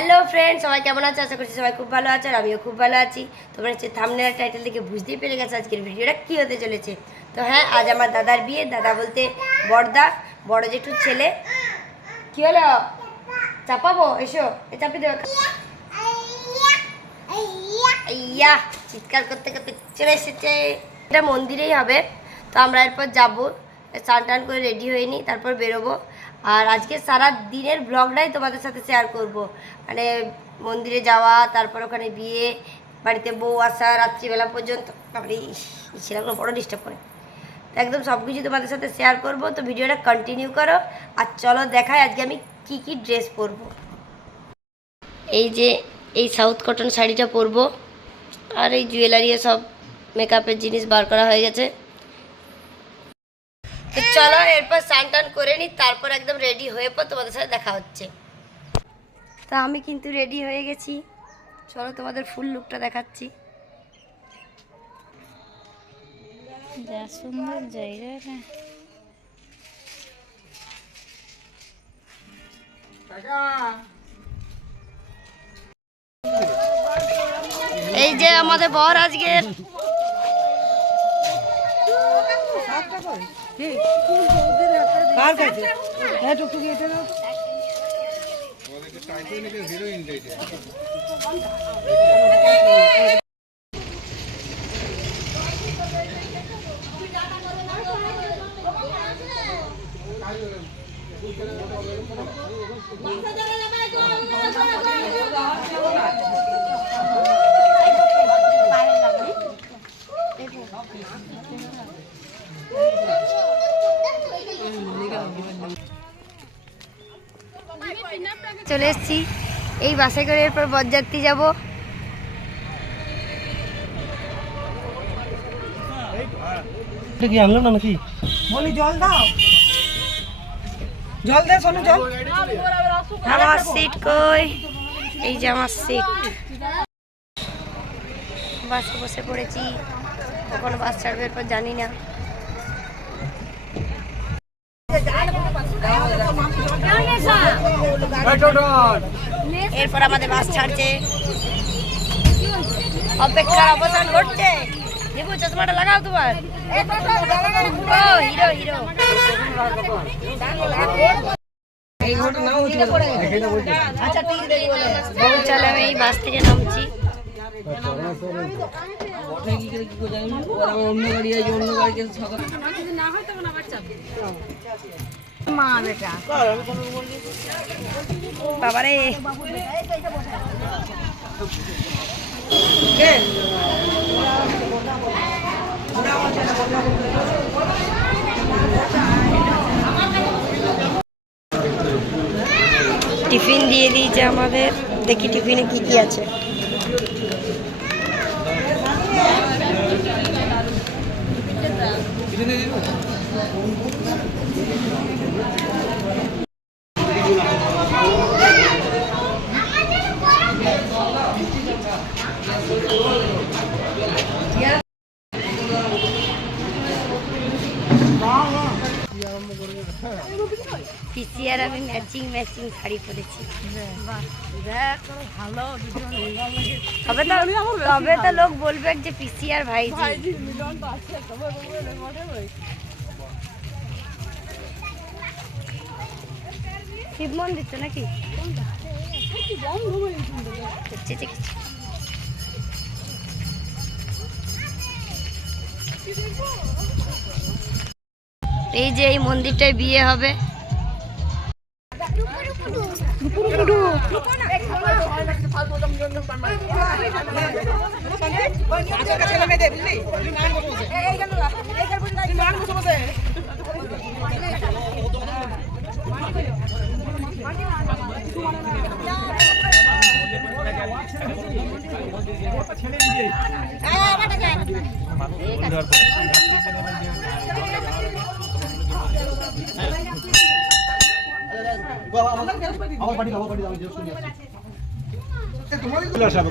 Hello friend, সবাই কেমন আছে? আশা করছি সবাই খুব ভালো আছে আর আমিও খুব ভালো আছি। তোমরা হচ্ছে থাম্বনেল টাইটেল দেখে বুঝতেই পেরে গেছো আজকের ভিডিওটা কী হতে চলেছে। তো হ্যাঁ, আজ আমার দাদার বিয়ে। দাদা বলতে বড়দা, বড় জেঠুর ছেলে। কী হলো? চাপাবো? এসো, চাপি দেবো। ইয়া চিৎকার করতে করতে চলে এসেছে। এটা মন্দিরেই হবে। তো আমরা এরপর যাবো, স্নান টান করে রেডি হয়ে নিই, তারপর বেরোবো। আর আজকে সারা দিনের ব্লগটাই তোমাদের সাথে শেয়ার করব। মানে মন্দিরে যাওয়া, তারপর ওখানে বিয়ে, বাড়িতে বউ আসা, রাত্রিবেলা পর্যন্ত। তারপরে ছেলেগুলো বড় ডিস্টার্ব করে। একদম সব কিছু তোমাদের সাথে শেয়ার করব। তো ভিডিওটা কন্টিনিউ করো। আর চলো দেখাই আজকে আমি কি কি ড্রেস পরবো। এই যে এই সাউথ কটন শাড়িটা পরবো, আর এই জুয়েলারি সব মেকআপের জিনিস বার করা হয়ে গেছে। তো চলো এরপর স্নান টান করে নিই, তারপর একদম রেডি হয়ে পর তোমাদের সাথে দেখা হচ্ছে। তা আমি কিন্তু রেডি হয়ে গেছি, চলো তোমাদের ফুল লুকটা দেখাচ্ছি। যা সুন্দর জায়গাটা। এই যে আমাদের বর আজকের। চলে এসছি, এই বাসে করে এরপর বরযাত্রী যাব। কি আনলো না নাকি? বলি জল দাও, জল দে সোনু, জল। আমার সিট কই? এই যে আমার সিট। বাসে বসে পড়েছি, কখন বাস ছাড়বে এরপর জানি না। এরপর আমাদের বাস ছাড়ছে, অপেক্ষার অবসান ঘটছে। দেখো চশমাটা লাগাও তোমার। ও হিরো হিরো। চলো আমি এই বাস থেকে নামছি। বাবারে টিফিন দিয়ে দিয়েছে আমাদের, দেখি টিফিনে কি কি আছে। পিসি আর আমি ম্যাচিং ম্যাচিং শাড়ি পরেছি। তবে তো লোক বলবে যে পিসি আর ভাইজি। শিব মন্দির তো নাকি? এই যে এই মন্দিরটায় বিয়ে হবে।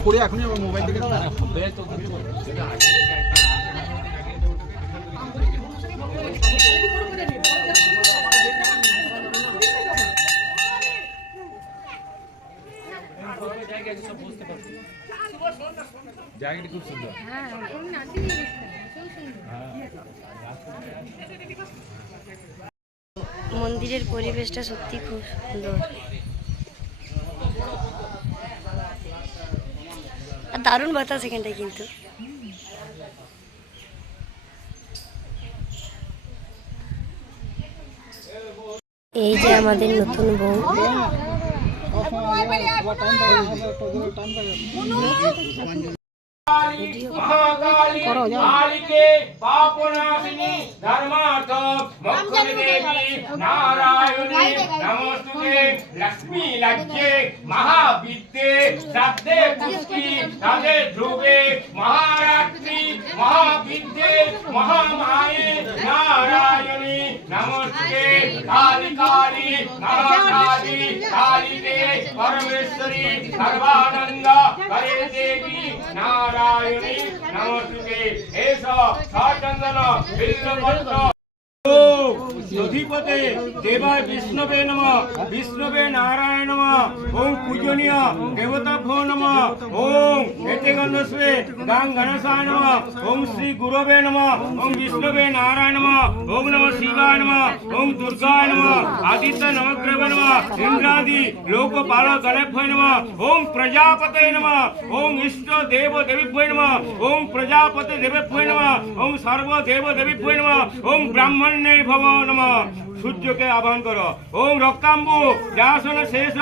করে এখনই আমার মোবাইল থেকে জায়গাটি খুব সুন্দর। মন্দিরের পরিবেশটা সত্যি খুব সুন্দর আর দারুণ বাতাস এখানটায় কিন্তু। এই যে আমাদের নতুন বউ, कालिके पापनाशिनी धर्मार्थ मोक्ष देवी नारायणी नमोस्तुते लक्ष्मी लज्जे महाविद्ये श्रद्धे पुष्टि तदे ध्रुवे महारात्रि महाविद्ये महामाये नारायणी नमोस्तुते काली काली महाकाली कालिके परमेश्वरी सर्वानंद करे देवी नारायणी नमोस्तुते ऐसा साचंदन बिल्वपत्र अधिपते देवाय विष्णवे नमः विष्णवे नारायण नमः ओम पूजनीय देवताभ्यो नमः ओम एतेगंधस्वे गां गणेशाय नमः ओम श्री गुरवे नमः ओम विष्णवे नारायण नमः ओम नमः शिवाय नमः ओम दुर्गाय नमः आदित्य नवग्रह नमः इंद्रादि लोकपाल गणेभ्यो नमः ओम प्रजापते नमः ओम इष्ट देव देवीभ्यो नमः ओम प्रजापते देवेभ्यो नमः ओम सर्व देव देवीभ्यो नमः ओम ब्राह्मणे भव नमः सूर्य के आह्वान करो ओम रक्ताम्बु व्यासन शेष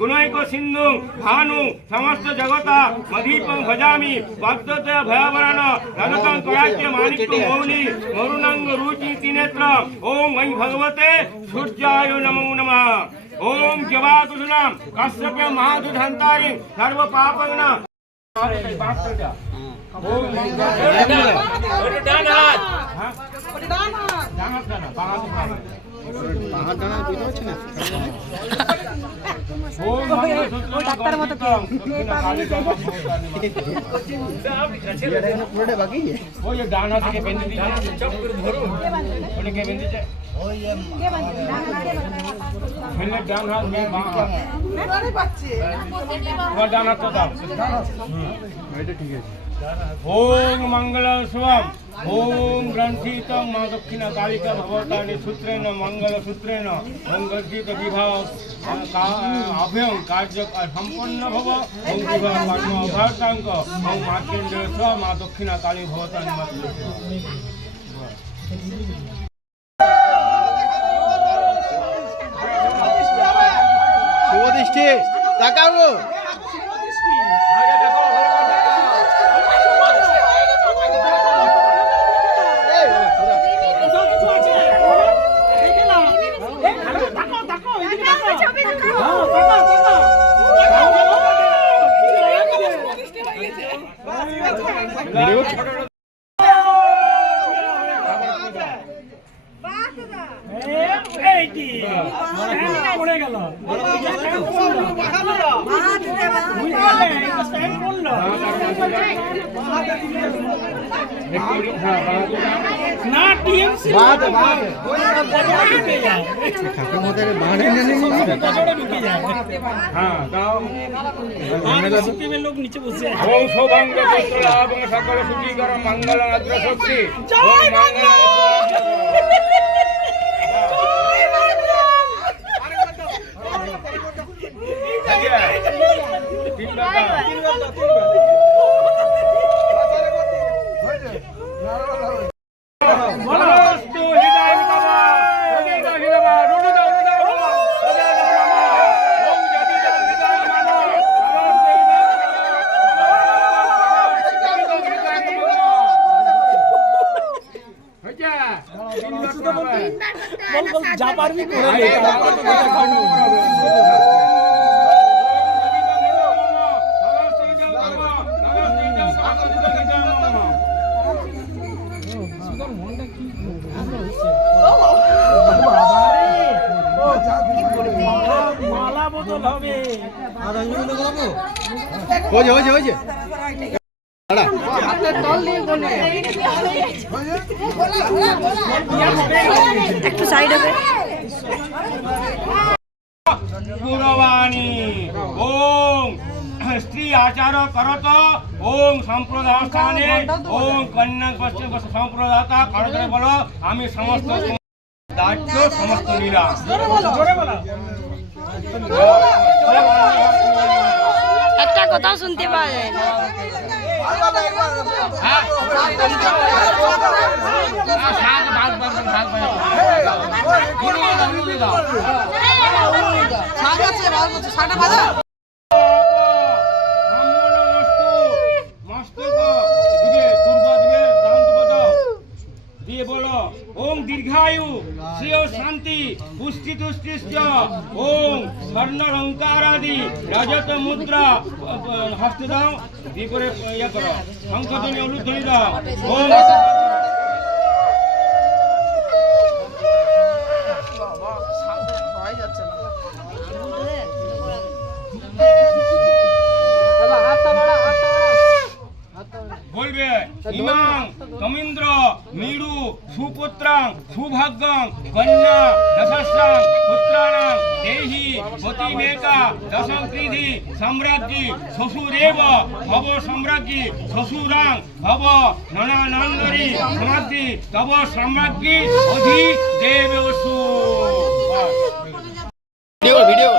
गुणैक सिंधु भानु समस्त जगता मधीपं भजामि पद्धते भयावरण रजतं कराज्य माणिक्य मौली मरुणांग रुचि त्रिनेत्र ओम वै भगवते सूर्याय नमो नमः ओम जवाकुसुनां कश्यप महादुधंतारि सर्व पापग्न ডাক্তার মতো কে ডান হাত থেকে বেঁধে দিচ্ছে চপ করে ধরুন ওটা কে বেঁধেছে মেনে ডান হাত মে বাঁ হাত তোমার ডান হাত তো দাও এটা ঠিক আছে ओम मंगल शिवम ओम ग्रंथित माँ दक्षिण कालिका भगवतानि सूत्रेण मंगल सूत्रेण मंगलजीत विवाह अभ्यं कार्य संपन्न भव ओम विवाह कर्म अभ्यर्थांक ओम मातृंजय स्व माँ दक्षिण काली भगवतानि শুভদৃষ্টি তাকাবো ना टीएमसी बात बात काका मोदे बाहर ढुके जाए हां गाओ सीपी में लोग नीचे बसे हैं ओम सौभाग्य पुत्र लाभ सकल सुखी कर मंगल अग्र शक्ति जय मंगल जा पारबी করে নে মালা বদল হবে আর রঞ্জন করাবো হয়েছে একটু সাইড হবে गुरवाणी ओम স্ত্রী আচার করত ওং সম্প্রদায় স্থানে ওং কন্যা পশ্চিম সম্প্রদাতা করতে বলো আমি সমস্ত দায়িত্ব সমস্ত নিলাম। একটা কথাও শুনতে পাওয়া যায় না। দিয়ে বলো ওং দীর্ঘায়ু শ্রেয় শান্তি পুষ্টি তুষ্টিশ্চ ওং স্বর্ণ অলঙ্কারাদি রাজত মুদ্রা হস্তে দাও দিয়ে করে ইয়ে করো শঙ্খধ্বনি অলুধ্বনি দাও ওং বলবে ইমাং তমিন্দ্র মিরু সুপুত্রাং সুভাগ্যং কন্যা দশস্রাং পুত্রাণাং দেহি পতিমেকা দশম কৃধি সম্রাজ্ঞী শ্বশুরেব ভব সম্রাজ্ঞী শ্বশুরাং ভব ননানন্দরী সমাধি তব সম্রাজ্ঞী অধি দেবসু। ভিডিও ভিডিও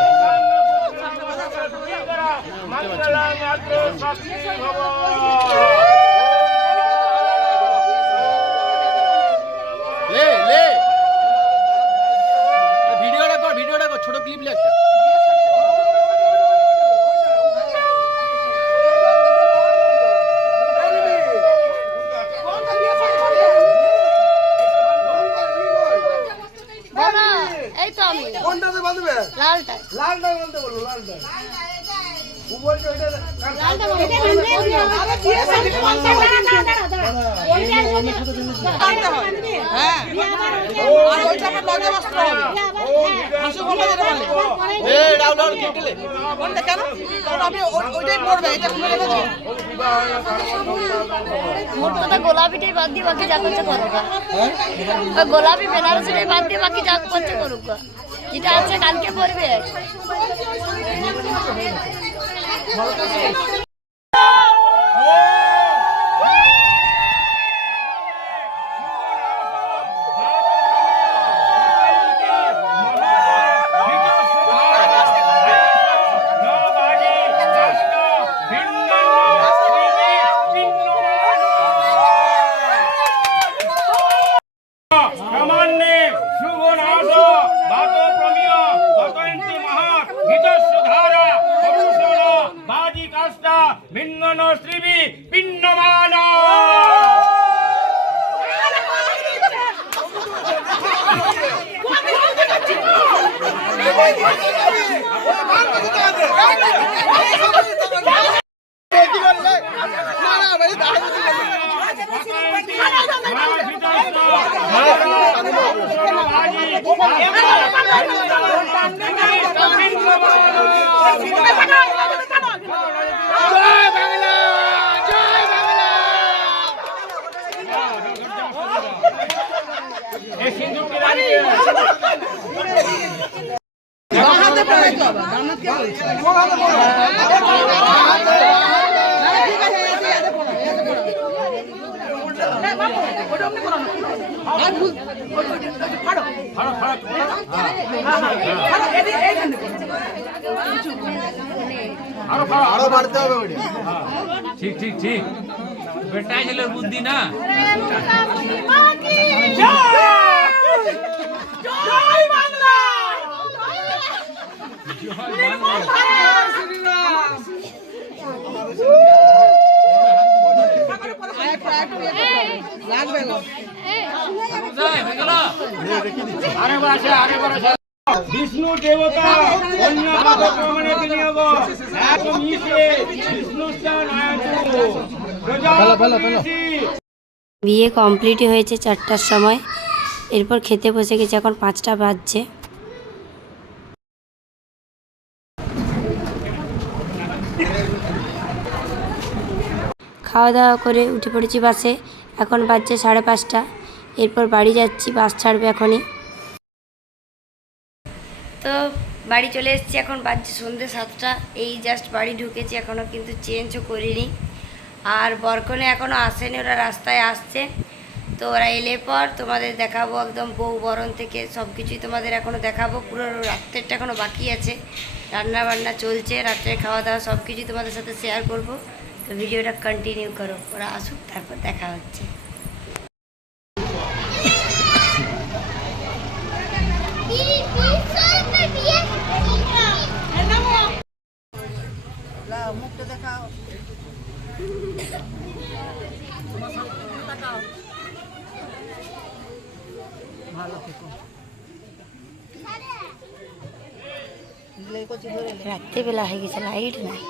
ले ले ভিডিওটা কর ছোট ক্লিপ লে একটা বলো, এই তো আমি কোনটাতে বাঁধবে? লালটা লালটা বলতে বলো, লালটা। মোট কথা গোলাপিটাই বাদ দিয়ে বাকি যা করছে করুক। ওই গোলাপি বেনারসিটাই বাদ দিয়ে বাকি যা করছে করুক। যেটা আছে কালকে পড়বে। ভিন্ন শ্রীবি পিন্নমান আরো বাড়তে হবে ওটা ঠিক ঠিক ঠিক বেটাই ছেলের বুদ্ধি না বিষ্ণু দেবতা অন্য প্রমাণে বিনিয়োগ এক মিশে বিষ্ণু স্থান বিয়ে কমপ্লিট হয়েছে 4টার সময়। এরপর খেতে বসে গেছে, এখন 5টা বাজছে। খাওয়া দাওয়া করে উঠে পড়েছি বাসে। এখন বাজছে 5:30। এরপর বাড়ি যাচ্ছি, বাস ছাড়বে এখনই। তো বাড়ি চলে এসেছি, এখন বাজছে সন্ধ্যে 7টা। এই জাস্ট বাড়ি ঢুকেছি, এখনও কিন্তু চেঞ্জও করিনি। আর বরকনে এখনও আসেনি, ওরা রাস্তায় আসছে। তো ওরা এলে পর তোমাদের দেখাবো একদম বউ বরণ থেকে সব কিছুই তোমাদের এখনও দেখাবো। পুরো রাত্রেরটা এখনও বাকি আছে, রান্না বান্না চলছে, রাত্রের খাওয়া দাওয়া সব কিছুই তোমাদের সাথে শেয়ার করব। তো ভিডিওটা কন্টিনিউ করো, ওরা আসুক তারপর দেখা হচ্ছে। রাত্রিবেলা হয়ে গেছে, লাইট নাই।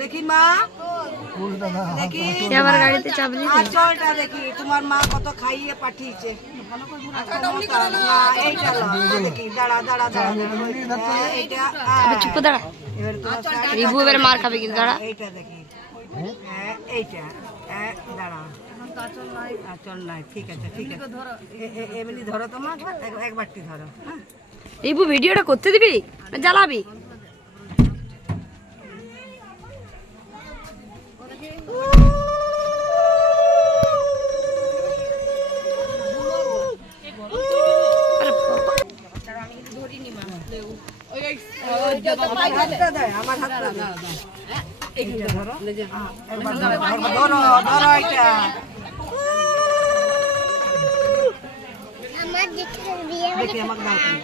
দেখি মা, দেখি আমার গাড়িতে চাবলি আঁচলটা দেখি, তোমার মা কত খাইয়ে পাঠিয়েছে। না, এইটা লও, দেখি, দাঁড়া দাঁড়া দাঁড়া, এইটা চুপ দাঁড়া, এবার তোমার শাড়ি, রিভু এবারে মার খাবে কিন্তু, দাঁড়া। এইটা দেখি, এইটা দাঁড়া, আঁচল নাই, ঠিক আছে ঠিক আছে, এমনি ধরো তোমার, একবারটি ধরো। হ্যাঁ, রিভু ভিডিওটা করতে দিবি না জ্বালাবি? হাতটা দেয়, আমার হাতটা দেয়, এইটা ধরো, একবার ধরো, ধরো ধরো এইটা। দেখি আমাকে দাও তুমি।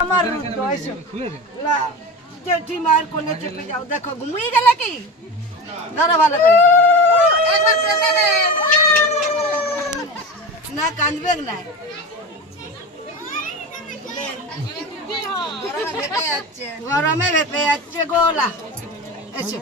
আমার রুদ্র, এসো। না, জেঠি মায়ের কোলে চেপে যাও, দেখো ঘুমিয়ে গেলে কি? ধরো ভালো করে। একবার কেঁদে নে। না, কাঁদবে না। গরমে ভেপে যাচ্ছে গোলা। এসো।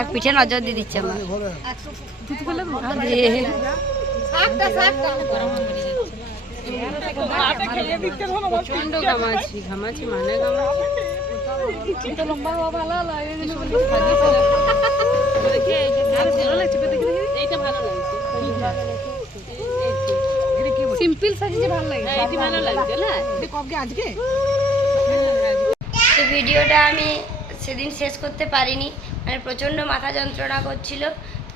এক পিঠে নজর দিয়ে দিচ্ছে আমার। প্রচন্ড ঘামাচ্ছি, ঘামাচ্ছি মানে সিম্পল সাজিয়ে ভালো লাগে, এটি ভালো লাগছে না আজকে। তো ভিডিওটা আমি সেদিন শেষ করতে পারিনি, মানে প্রচণ্ড মাথা যন্ত্রণা করছিল,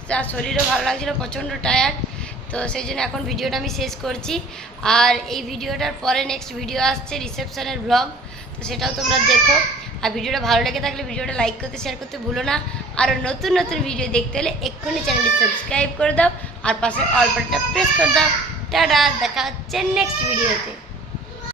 তার শরীরও ভালো লাগছিল, প্রচণ্ড টায়ার্ড। তো সেই জন্য এখন ভিডিওটা আমি শেষ করছি। আর এই ভিডিওটার পরে নেক্সট ভিডিও আসছে রিসেপশনের ব্লগ, তো সেটাও তোমরা দেখো। আর ভিডিওটা ভালো লেগে থাকলে ভিডিওটা লাইক করতে, শেয়ার করতে ভুলো না। আরও নতুন নতুন ভিডিও দেখতে হলে এক্ষুনি চ্যানেলটি সাবস্ক্রাইব করে দাও আর পাশে অল বাটনটা প্রেস করে দাও। টাটা, দেখা হচ্ছে নেক্সট ভিডিওতে।